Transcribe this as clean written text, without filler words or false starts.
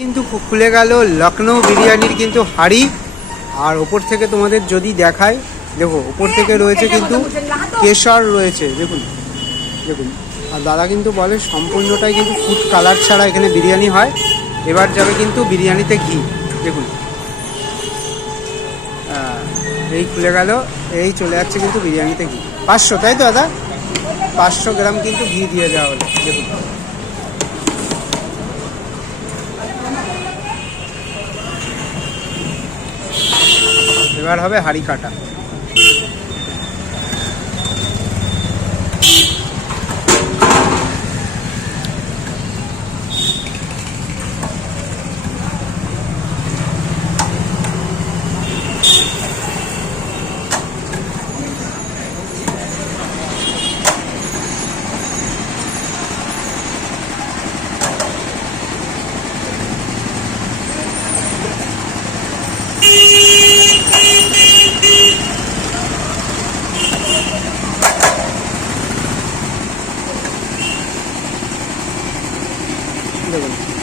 কিন্তু খুলে গেল লখনৌ বিরিয়ানির কিন্তু হাঁড়ি। আর ওপর থেকে তোমাদের যদি দেখায়, দেখো ওপর থেকে রয়েছে কিন্তু কেশর রয়েছে, দেখুন দেখুন। আর দাদা কিন্তু বলে সম্পূর্ণটাই কিন্তু ফুড কালার ছাড়া এখানে বিরিয়ানি হয়। এবার যাবে কিন্তু বিরিয়ানিতে ঘি, দেখুন এই খুলে গেল, এই চলে যাচ্ছে কিন্তু বিরিয়ানিতে ঘি 500, তাই তো দাদা? 500 গ্রাম কিন্তু ঘি দিয়ে দেওয়া হলো, দেখুন। এবার হবে হাঁড়ি কাটা। দেখুন